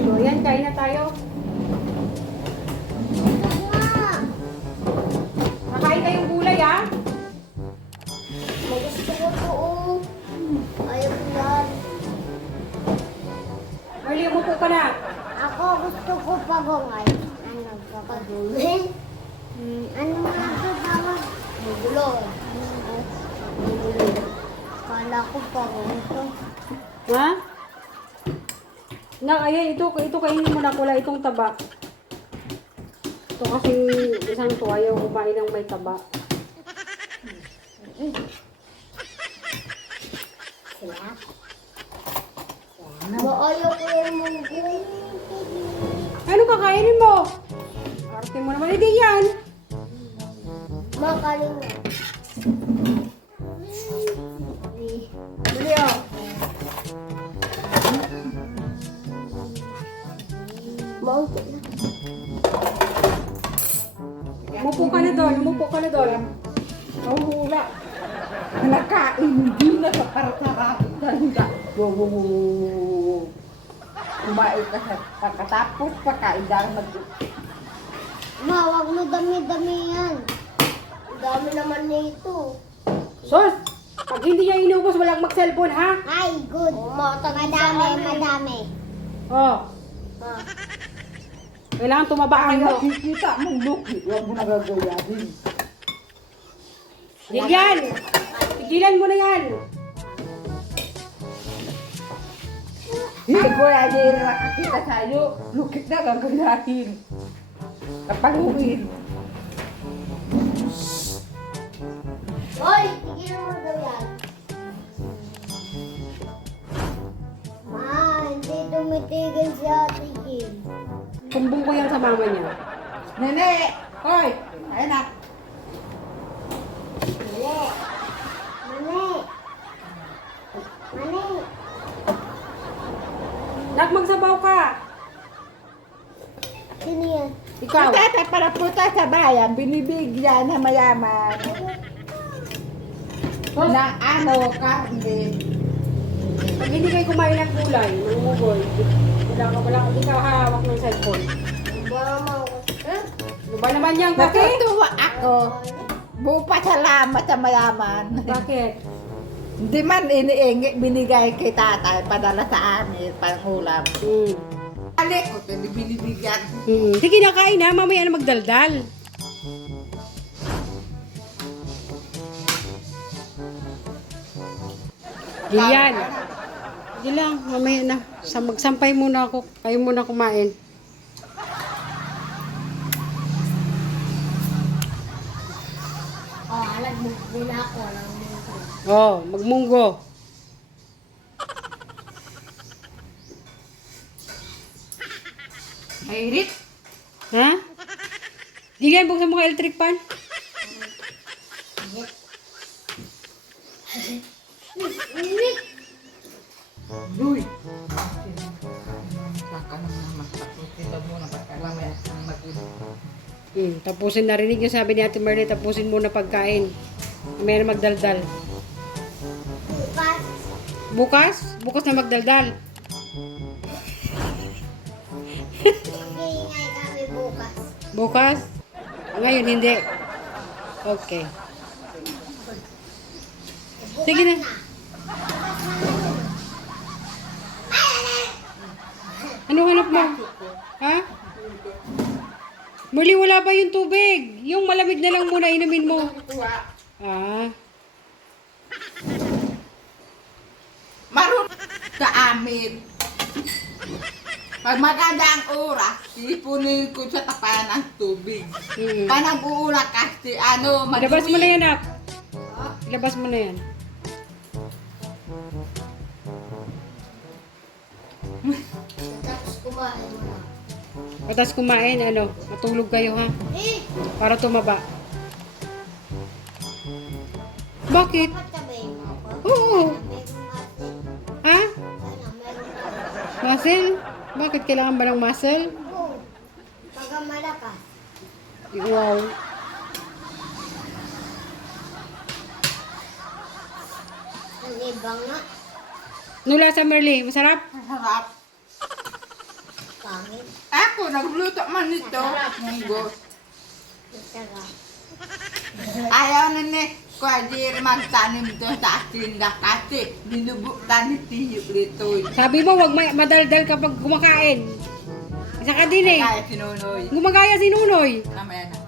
So, yan, kain na tayo. Kakain tayong gulay, ha? Gusto ko to, oh. Ayaw ko yan. Marley, umupo ka na. Ako gusto ko pagongay. Ano pagongay? Ano nga ito tawag? Mugulo. Mugulo. Kala ko pagongay to. Ha? Na, ayan, ito kainin mo na kulay, itong taba. Ito kasi isang to, ayaw kumain ng may taba. Sila? Ayaw ko yung mugulo. Ano kakainin mo? Arte mo naman, hindi yan. Makaling na. Dali, oh. Maunti na. Umupo ka na doon, umupo ka na doon. Wala. Nakain, hindi na kaparatarapitanda. Kumain ka sa pagkatapos pagkain dahil Ma, wag mo dami-dami yan. Ang dami naman nito. Sus! Pag hindi niya inubos, walang mag-cellphone, ha? Ay, good. Madami. Oh, Ma. kailangan tumaba Ay, kayo. nakikita mong luki. Huwag mo nagagayahin. Yan! Tigilan mo na yan! Hindi ko yan nakakita sa'yo. Lukit na gagayahin. Kapalungin. Hoy, tigilan mo daw yan. Ma, hindi tumitigil si Ate Kim. Kumbong ko yan sa mama niya. Nene! Hoy! Anak! Mali. Mali. Mali. Nak, magsabaw ka! Sino yan? Ikaw! Tata para puta sa bayan, binibigyan ng mayaman. Na ano, karne. Pag hindi kayo kumain ng gulay, malumugoy, hindi ka hawak ng cellphone. Mama ko. Eh? Ano ba naman yan? Bakit? Natutuwa ako. Bupa salamat sa mayaman. Bakit? Hindi man iniingi, binigay kay tatay, padala sa amin, pangulam. Alik ko, hindi binibigyan. Sige na, kain ha. Mamaya na magdaldal. Yan. Sige lang, mamaya na. Magsampay muna ako. Kayo muna kumain. Oh, alag mo. Bila ako. Alam mo ito. Oh, magmunggo. Mayrit? Ha? Dilan, buksan mo ka electric pan. Init. Uy! Baka naman tapusin na muna pagkalamay ang mag-ibig. Tapusin, narinig yung sabi ni Ate Marley, tapusin muna pagkain. Mamaya na magdaldal. Bukas. Bukas? Bukas na magdaldal. Mag-iingay kami bukas. Bukas? Ngayon, hindi. Okay. Sige na. Ano hanap mo? Ha? Muli, wala pa yung tubig. Yung malamig na lang muna inumin mo. Tuwa. Ah. Marunong sa amin. Pag maganda ang oras, ipunin ko sa tapanan ng tubig. Pag nag-uula kasi, Ilabas mo na yan, Nak. Ilabas mo na yan. Tapos kumain mo na. Patas kumain, matulog kayo ha. Eh! Para tumaba. Bakit? Patabayin mo ako. Oo. Meron muscle. Ha? Ano, meron muscle. Muscle? Bakit kailangan ba ng muscle? Oo. Pagka malakas. Wow. Ang iba nga. Nula sa Merly, masarap? Masarap. pangit. Ako, nagluto man nito. Munggo. Masarap. Ayaw na ni Kwajir magtanim doon sa tinda kasi binubutan ni Tiyo dito. Sabi mo, wag madaldal kapag kumakain. Isa ka din eh. Kaya sinunoy. Gumagaya si Nunoy. Mamaya na.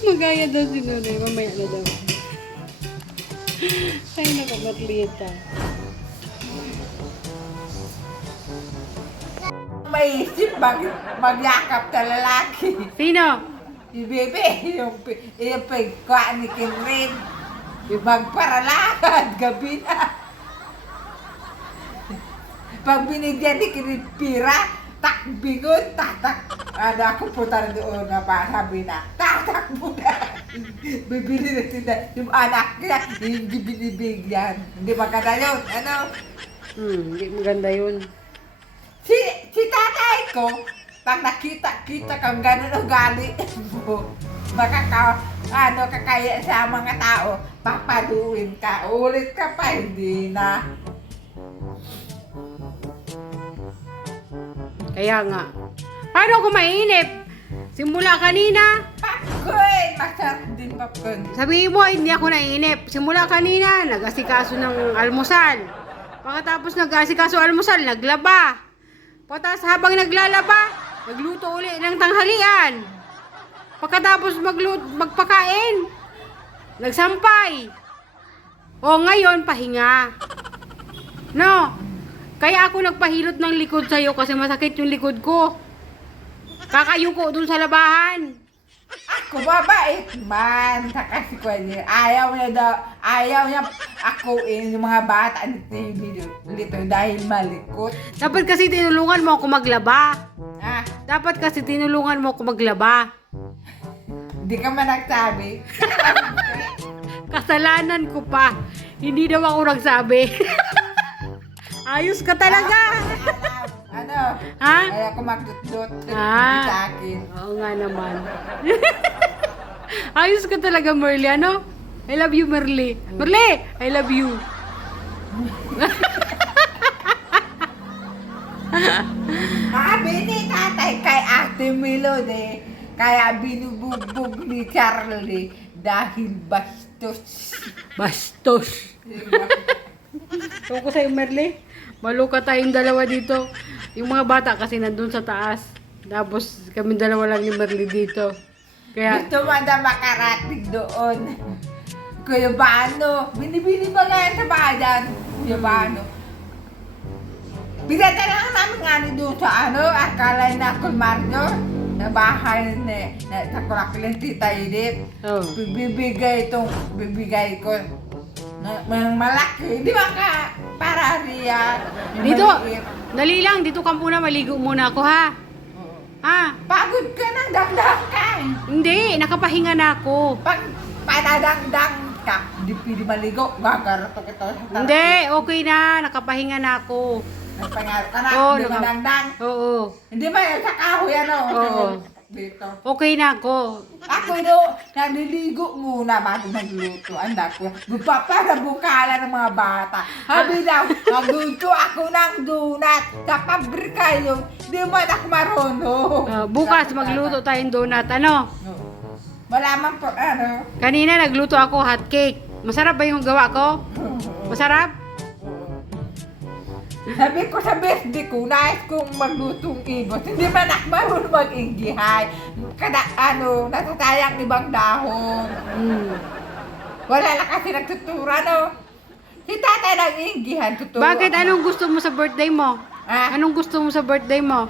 Magaya daw si Nunoy. Mamaya na daw. Ay, nakabatlita. Maisip magyakap sa lalaki. Sino? Si Bebe, yung pagkwa ni Kinrin. Yung magparalakad, gabi na. Pag binigyan ni Kinrin pira, takbingon, tatak. Ano ako punta na doon nga pa, sabi na, tatakbo na. Bibili na sila, yung anak niya, yung binibigyan. Hindi maganda yun, ano? Hindi maganda yun. Si tatay ko, pag nakita kang gano'n ugali mo, kakaya sa mga tao, papaluin ka. Ulit ka pa, hindi na. Kaya nga. Paano ako mainip? Simula kanina. Popcorn! Masarap din popcorn. Sabihin mo, hindi ako naiinip. Simula kanina, nag-asikaso ng almusal. Pagkatapos nag-asikaso almusal, naglaba. Pagkatapos habang naglalaba, nagluto uli ng tanghalian. Pagkatapos magpakain, nagsampay. O ngayon, pahinga. No? Kaya ako nagpahilot ng likod sa'yo kasi masakit yung likod ko. Kakayuko dun sa labahan. Ako mabait man. Saka si Kwenya, ayaw niya akuin yung mga bata ni TV dito dahil malikot. Dapat kasi tinulungan mo ako maglaba. Ah, Dapat kasi tinulungan mo ako maglaba. hindi ka man nagsabi. Kasalanan ko pa. Hindi daw ako nagsabi. Ayos ka talaga. Ano? Ha? Kaya ko magdut-dut Ah. sa akin. Oo nga naman. Ayos ka talaga, Merly. Ano? I love you, Merly. Merly, I love you. Sabi ni tatay kay Ate Melody, kaya binubugbog ni Charlie dahil bastos. Bastos. Ewan ko sa'yo, Merly. Maluka tayong dalawa dito. Yung mga bata kasi nandun sa taas. Tapos kami dalawa lang ni Merly dito. Kaya, Gusto mo na makarating doon. Kuya Bano, binibili ba nga yan sa bayan? Kuya Bano. Binadala ka namin nga ni doon sa akala na Kulmarno, na bahay na sa Kulakilan Tita Edith. oh. Bibigay ko ng malaki. Di ba ka? Para riyan. Dito, dali lang. Dito ka muna. Maligo muna ako, ha? Ha? Pagod ka ng damdam ka. Hindi. Nakapahinga na ako. Pag panadangdang ka, hindi pwede maligo. Gagarato kita. Hindi. Okay na. Nakapahinga na ako. Nagpangarap ka na. Oo, Hindi madangdang. Oo. Hindi ba yan sa kahoy Oo. Dito. Okay na ako. Ako naliligo muna bago magluto. Anda ko. Para bukala ng mga bata. Habi daw, magluto ako ng donut. Sa pabrika yun. Di man ako marunong. Bukas magluto tayong donut. Ano? Malaman po, Kanina nagluto ako hot cake. Masarap ba yung gawa ko? Masarap? Sabi ko sa birthday ko, nais kong maglutong ibos. Hindi man ako marunong mag-inggihay. Natatayang ibang dahon. Wala lang kasi nagtutura, no? Si tatay nag-inggihan, tuturo. Bakit? Anong gusto mo sa birthday mo? Ah? Anong gusto mo sa birthday mo?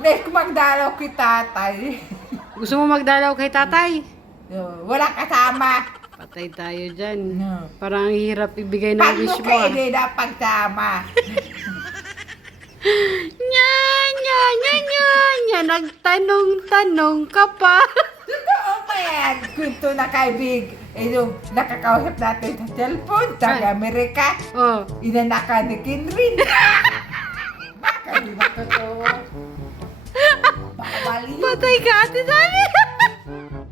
Nais ko magdalaw kay tatay. Gusto mo magdalaw kay tatay? Wala kasama. Patay tayo dyan. No. Parang ang hirap ibigay ng Pag wish mo mo. kayo, hindi na pagsama. Nya, nya, nya, nya, nya. Nagtanong-tanong ka pa. Totoo ba yan? Kwento na kaibig. Yung nakakausap natin sa cellphone, sa Amerika, Oh. inanaka ni Kinrin. Baka di ba totoo? Bawal yun. Patay ka, Ate Dani.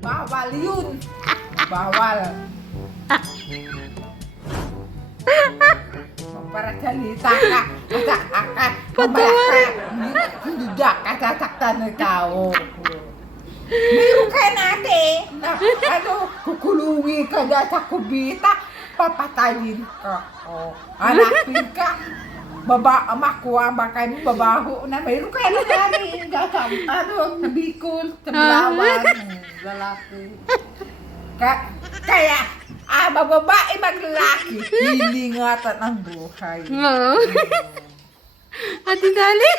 Bawal yun. Bawal. para salita ka. Mamaya ka, hindi ka sasaktan ng tao. Meron ka natin na kukulungin ka dyan sa kubita, papatayin ka. Hanapin ka. Makuha ba kayo babaho na mayroon ka na namin sa Bicol, sa Bulawan, lalaki. Kaya, babae maglalaki, hilingatan ang buhay. Oo. Ate Dali.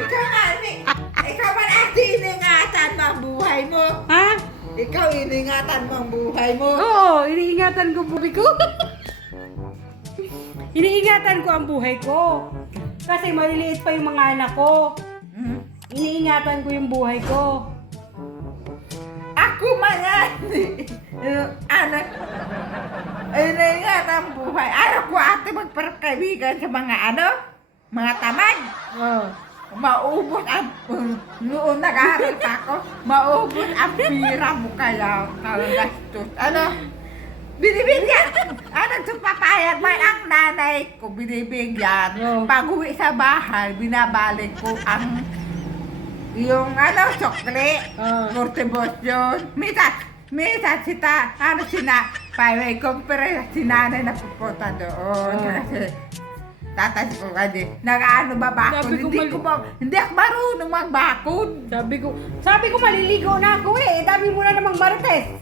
Ikaw man ate, iningatan mo ang buhay mo. Ha? Ikaw, iningatan mo ang buhay mo. Oo, iniingatan ko buhay ko. Iniingatan ko ang buhay ko. Kasi maliliit pa yung mga anak ko. Iniingatan ko yung buhay ko. Ako man anak, iningatan ang buhay. Araw ko ate magpapakaibigan sa mga mga tamad. Oh. Maubos ang, noon nag-aaral pa ako, maubos ang pira mo kaya kagastos. Binibigyan. Nagpapayag man ang nanay ko, binibigyan. Oh. Pag-uwi sa bahay, binabalik ko ang yung sokle, mortibos yun. Minsan paiway ko, pero si nanay na pupunta doon. Kasi tatay ko kasi, babakod. Hindi ako marunong magbakod. Sabi ko maliligo na ako eh. Dami mo na namang marites.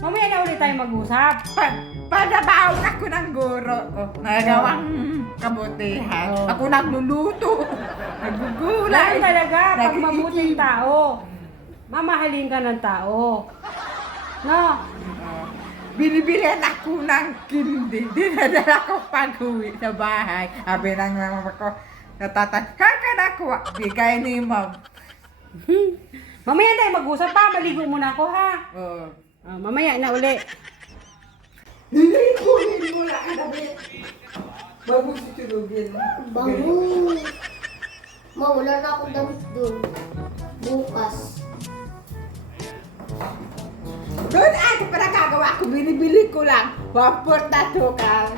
Mamaya na ulit tayo mag-usap. Padabaw ako ng guro ko. Nagawang kabutihan. Oh. Ako nagluluto. Nagugulay. Ganun talaga, pag mabuting tao, mamahalin ka ng tao. No? Binibilihan ako ng kindi. Dinadala ko pag-uwi sa bahay. Sabi ng mama ko, ka na ko. Bigay ni ma'am. Mamaya tayo mag-usap pa. Maligo muna ako ha. Mamaya na uli. Hindi ko mula ka nabi. Bago si Tulugin. Bango. Mawala na akong damit doon. Bukas. Doon ate pa nakagawa ko. Binibili ko lang. 1/4 na sukal.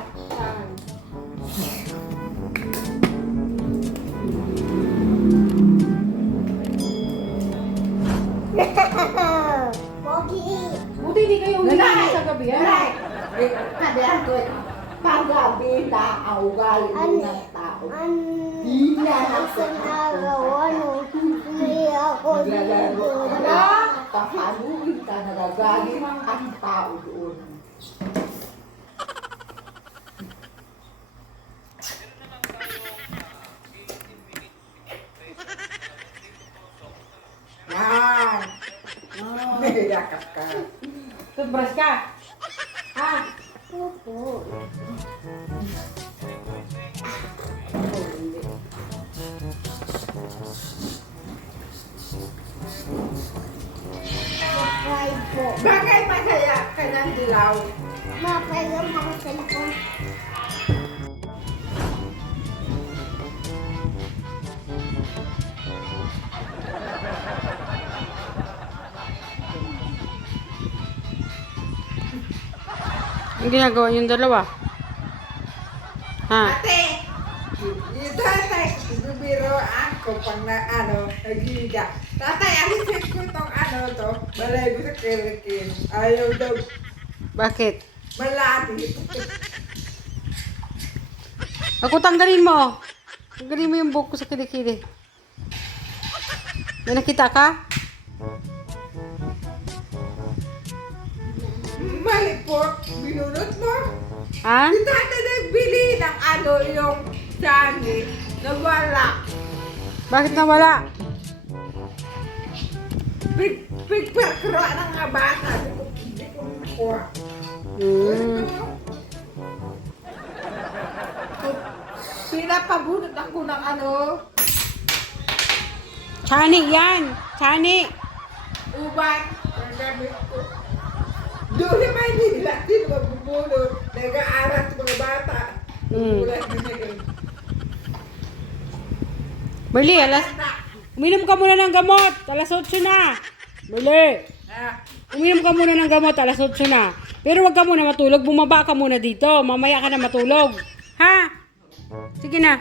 Pogi. Buti hindi kayo umiinom sa gabi. Kaya ko, pag-gabi na augali ng tao. Di na Isang araw, hindi ako dito. papaluin ka, nagagali ang tao doon. Yan! Nahiyakap ka. Toothbrush ka. Ha? Opo. Mapay po. Bagay masaya ka ng dilaw. Mapay ang mga cellphone. Ang ginagawa yung dalawa? Ha? Ate! Yung tatay, bibiro ako pag naghiga. Tatay, alisin ko itong to, balay ko sa kirikin. Ayaw daw, Bakit? malati. Ako tanggalin mo. Tanggalin mo yung buhok ko sa kilikili. May nakita ka? Mali po, binunot mo. Ha? Si tatay nagbili ng yung sani, nawala. Bakit nawala? Pigperkro ng mga bata. Hindi ko makuha. Pinapabunot ako ng Chani yan. Chani. uban. Ang gamit ko. Doon naman nila, sino magbubunot. Nag-aaral sa mga bata. Ulan na naging. Merly, uminom ka muna ng gamot. Alas 8 na. Merly, uminom ka muna ng gamot. Alas 8 na. Pero wag ka muna matulog, bumaba ka muna dito. Mamaya ka na matulog. Ha? Sige na.